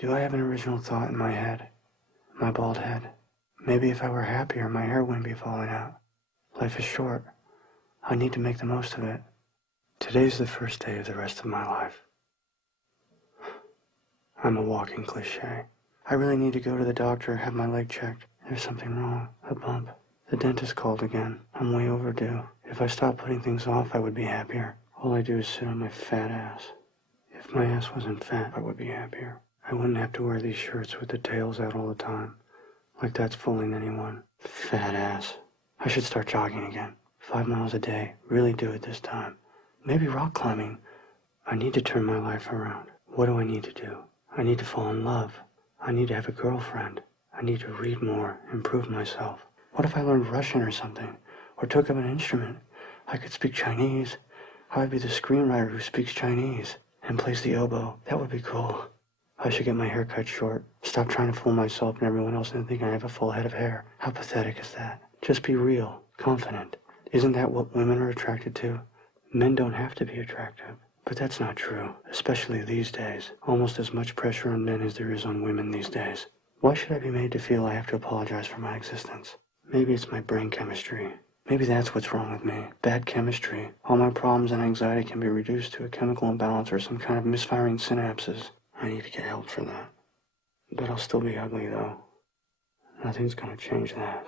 Do I have an original thought in my head? My bald head? Maybe if I were happier, my hair wouldn't be falling out. Life is short. I need to make the most of it. Today's the first day of the rest of my life. I'm a walking cliche. I really need to go to the doctor, have my leg checked. There's something wrong. A bump. The dentist called again. I'm way overdue. If I stopped putting things off, I would be happier. All I do is sit on my fat ass. If my ass wasn't fat, I would be happier. I wouldn't have to wear these shirts with the tails out all the time. Like that's fooling anyone. Fat ass. I should start jogging again. 5 miles a day. Really do it this time. Maybe rock climbing. I need to turn my life around. What do I need to do? I need to fall in love. I need to have a girlfriend. I need to read more, improve myself. What if I learned Russian or something? Or took up an instrument? I could speak Chinese. I would be the screenwriter who speaks Chinese and plays the oboe. That would be cool. I should get my hair cut short. Stop trying to fool myself and everyone else and think I have a full head of hair. How pathetic is that? Just be real, confident. Isn't that what women are attracted to? Men don't have to be attractive. But that's not true, especially these days. Almost as much pressure on men as there is on women these days. Why should I be made to feel I have to apologize for my existence? Maybe it's my brain chemistry. Maybe that's what's wrong with me. Bad chemistry. All my problems and anxiety can be reduced to a chemical imbalance or some kind of misfiring synapses. I need to get help for that. But I'll still be ugly, though. Nothing's gonna change that.